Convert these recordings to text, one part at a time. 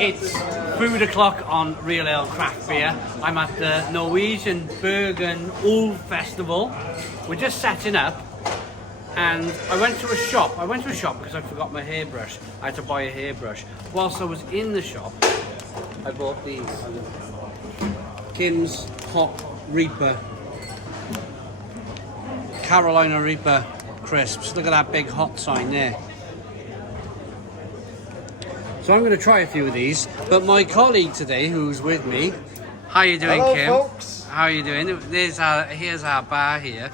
It's food o'clock on Real Ale Craft Beer. I'm at the Norwegian Bergen Ul Festival. We're just setting up and I went to a shop because I forgot my hairbrush. I had to buy a hairbrush. Whilst I was in the shop, I bought these Kim's Hot Reaper Carolina Reaper crisps. Look at that big hot sign there. So I'm going to try a few of these, but my colleague today, who's with me, how you doing, Hello, Kim? folks. How you doing? Here's our bar here.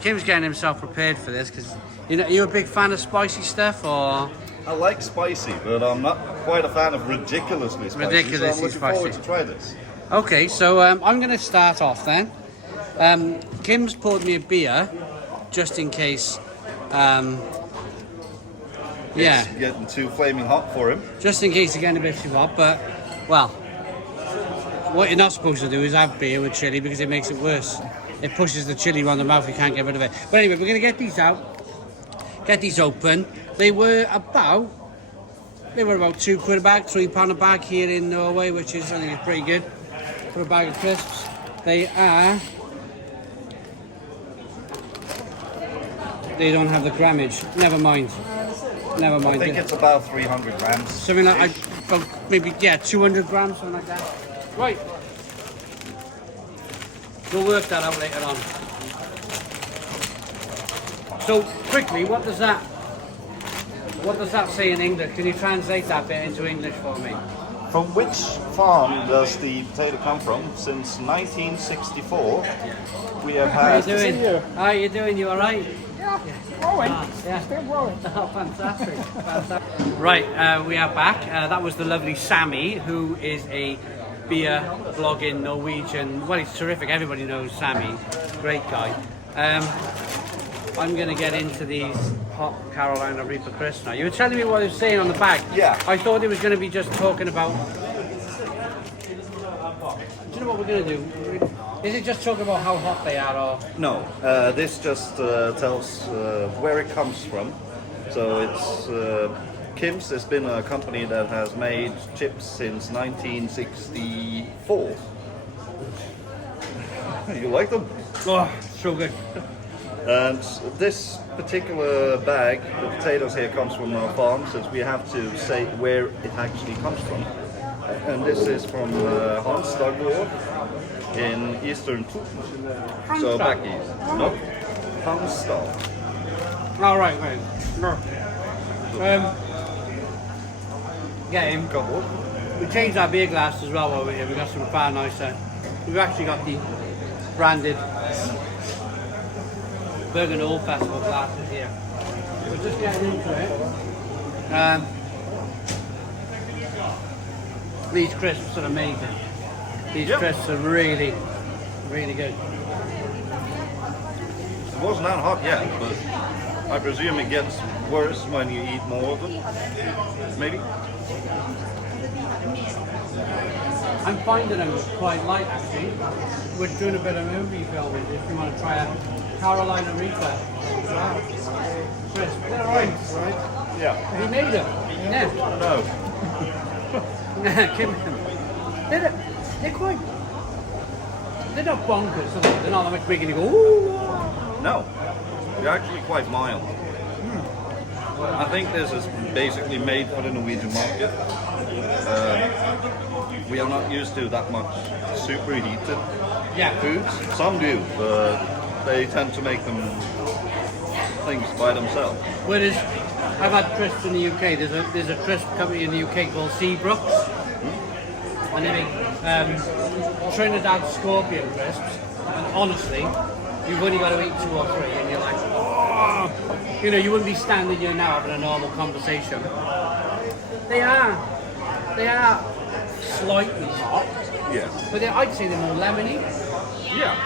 Kim's getting himself prepared for this because are you a big fan of spicy stuff, or? I like spicy, but I'm not quite a fan of ridiculously spicy. Ridiculously so I'm looking spicy. forward to try this. Okay, so I'm going to start off then. Kim's poured me a beer, just in case. It's getting too flaming hot for him. Just in case you're getting a bit too hot, but, well, what you're not supposed to do is have beer with chilli because it makes it worse. It pushes the chilli around the mouth, you can't get rid of it. But anyway, we're going to get these out, get these open. They were about £2 a bag, £3 a bag here in Norway, which is, I think, is pretty good for a bag of crisps. They don't have the grammage. Never mind. I think it's about 300 grams. Something like, maybe, 200 grams, something like that. Right. We'll work that out later on. So, quickly, what does that say in English? Can you translate that bit into English for me? From which farm does the potato come from? Since 1964, we have How you had... doing? How are you doing? You all right? Growing. Yeah. Still growing. Oh, fantastic. Right, we are back. That was the lovely Sammy, who is a beer blogging Norwegian. Well, he's terrific. Everybody knows Sammy. Great guy. I'm going to get into these hot Carolina Reaper crisps now. You were telling me what it was saying on the bag. Yeah. I thought it was going to be just talking about... Do you know what we're going to do? Is it just talking about how hot they are, or...? No, this just tells where it comes from. So it's... Kim's has been a company that has made chips since 1964. You like them? Oh, so good. And this particular bag, the potatoes here comes from our farm, since we have to say where it actually comes from. And this is from Hansdagård in eastern Toten. So back east. No, Hansdal. All right, right. No. Get him. Couple. We changed our beer glass as well over here. We got some far nicer. We've actually got the branded Bergen Ul Festival glasses here. We're just getting into it. These crisps are amazing. These crisps are really, really good. It wasn't that hot yet, but I presume it gets worse when you eat more of them. Maybe? I'm finding them quite light actually. We're doing a bit of movie filming if you want to try a Carolina Reaper. Crisp. They're alright, right? Yeah. He made them. Yeah. No. They're not bonkers, are they? They're not like making you go, ooh. No. They're actually quite mild. I think this is basically made for the Norwegian market. We are not used to that much superheated foods. Some do, but they tend to make them things by themselves. Whereas I've had crisps in the UK. There's a crisp company in the UK called Seabrooks, and they make Trinidad Scorpion crisps. And honestly, you've only got to eat 2 or 3, and you're like, oh, you wouldn't be standing here now having a normal conversation. They are slightly hot. Yeah. But I'd say they're more lemony. Yeah.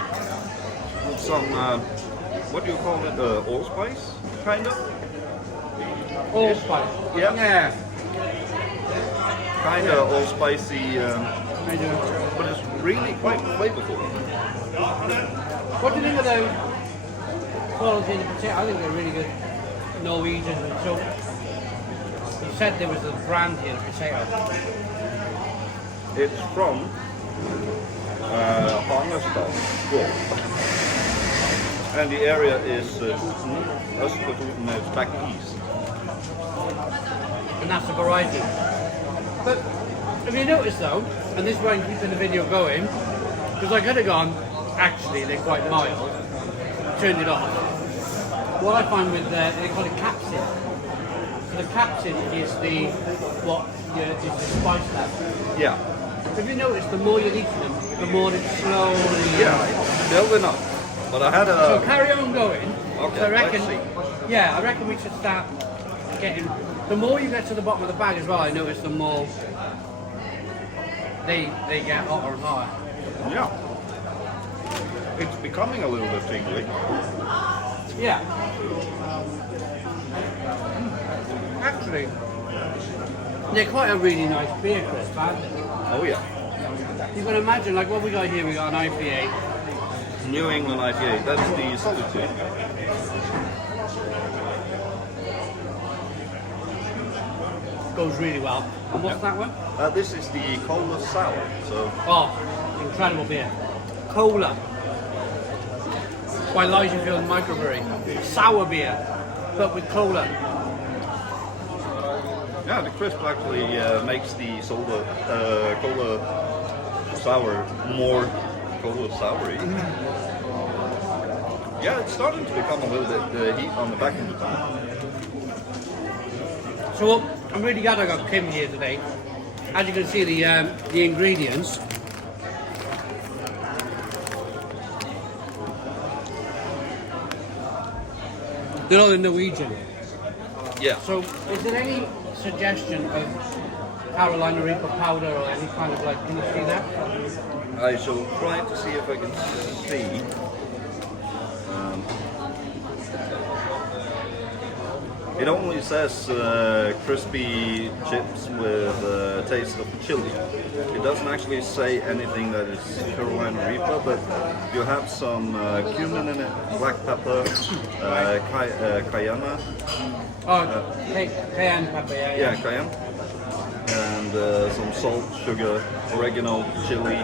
With some, what do you call it? Allspice, kind of? Allspice. Yeah. Yeah. Kind of allspicey, I do. but it's really quite flavorful. What do you think of the quality of the potato? I think they're really good Norwegian. So you said there was a brand here, the potato. It's from Hanestad, and the area is Toten, Östra Toten, it's back east. And that's the variety. But have you noticed though, and this is why I'm keeping the video going, because I could have gone, actually they're quite mild, turned it off. What I find with they call it capsin. So the capsin is the spice level. Yeah. Have you noticed the more you're eating them, the more it's slowly. Yeah, building up. But I had a. So carry on going. Okay, So I reckon. let's see. Yeah, I reckon we should start getting. The more you get to the bottom of the bag as well, I notice the more they get hotter and hotter. Yeah. It's becoming a little bit tingly. Yeah. Actually, they're quite a really nice beer, Chris, aren't they? Oh yeah. You can imagine, like what we got here, we got an IPA. New England IPA, that's the Solitude. Goes really well. And what's that one? This is the Cola Sour. So Oh, incredible beer. Cola. By Elijahfield Microbrewery. Sour beer, but with cola. yeah, the crisp actually makes the soda Cola Sour more Cola Soury. Yeah, it's starting to become a little bit heat on the back end of the tongue. So I'm really glad I got Kim here today. As you can see, the ingredients. They're all in Norwegian. Yeah. So is there any suggestion of Carolina Reaper powder or any kind of like, can you see that? I shall try to see if I can see. It only says crispy chips with taste of chili. It doesn't actually say anything that is Carolina Reaper, but you have some cumin in it, black pepper, cayenne. Cayenne pepper, Yeah, cayenne. And some salt, sugar, oregano, chili,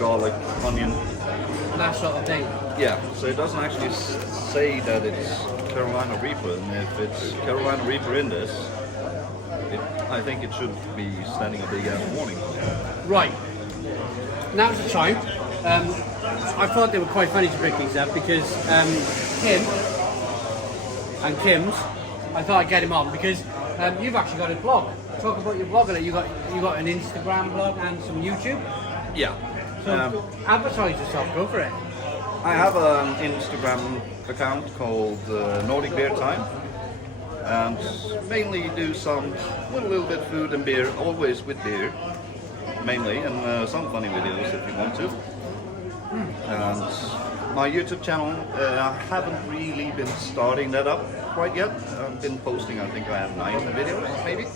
garlic, onion. that sort of thing. Yeah, so it doesn't actually say that it's Carolina Reaper, and if it's Carolina Reaper in this, I think it should be standing a big ass warning. Right. Now's the time. I thought they were quite funny to pick these up because Kim and Kim's, I thought I'd get him on because you've actually got a blog. Talk about your blog. You got an Instagram blog and some YouTube. Yeah. So advertise yourself. Go for it. I have an Instagram account called Nordic Beer Time, and mainly do a little bit food and beer, always with beer, mainly, and some funny videos if you want to. And my YouTube channel, I haven't really been starting that up quite yet. I've been posting, I think I have 9 videos, maybe.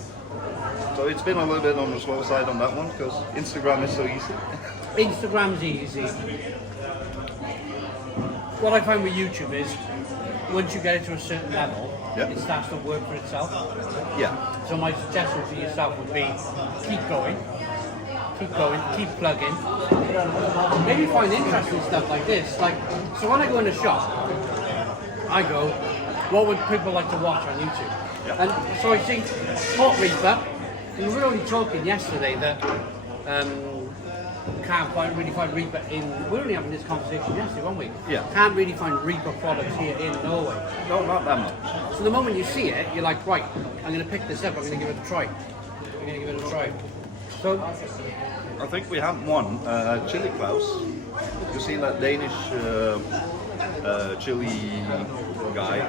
So it's been a little bit on the slow side on that one, because Instagram is so easy. Instagram's easy. What I find with YouTube is, once you get it to a certain level, Yeah. it starts to work for itself. Yeah. So my suggestion to yourself would be, keep going, keep plugging. Maybe find interesting stuff like this. Like, so when I go in a shop, I go, what would people like to watch on YouTube? Yeah. And so I think Hot Reaper, and we were only talking yesterday that can't really find Reaper in. We were only having this conversation yesterday, weren't we? Yeah. Can't really find Reaper products here in Norway. No, not that much. So the moment you see it, you're like, right, I'm going to pick this up. I'm going to give it a try. So I think we have one, Chili Klaus. You see that Danish chili guy?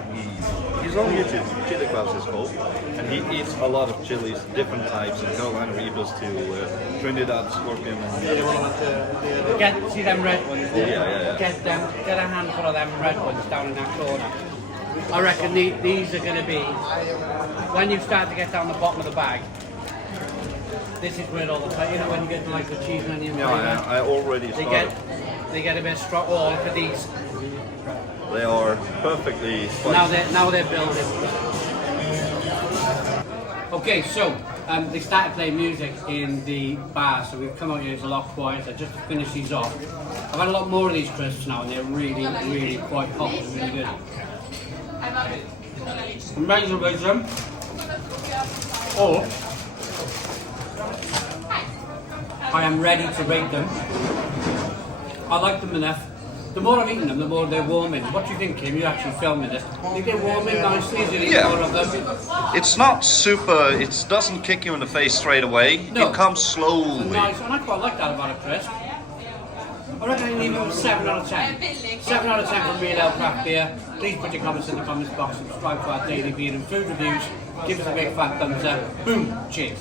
He's on YouTube, Chili Klaus is called, and he eats a lot of chilies, different types, and Carolina Reapers to Trinidad Scorpion. And, see them red ones. Yeah. Get a handful of them red ones down in that corner. I reckon these are going to be, when you start to get down the bottom of the bag, this is where all the, when you get to like the cheese and onion yeah, I already started. They get a bit strong. Oh, look at these. They are perfectly spicy. Now they're building. Okay, so They started playing music in the bar, so we've come out here, it's a lot quieter, just to finish these off. I've had a lot more of these crisps now, and they're really, really quite hot and really good. Amazing with them. Or, I am ready to rate them. I like them enough. The more I've eaten them, the more they're warming. What do you think, Kim? You're actually filming this. Do you think they're warming nicely as you eat more of them? It's not super, it doesn't kick you in the face straight away. No. It comes slowly. Nice, and I quite like that about a crisp. I reckon I leave it with 7 out of 10. 7 out of 10 from Real Ale Craft Beer. Please put your comments in the comments box, subscribe to our daily beer and food reviews. Give us a big fat thumbs up. Boom, cheers.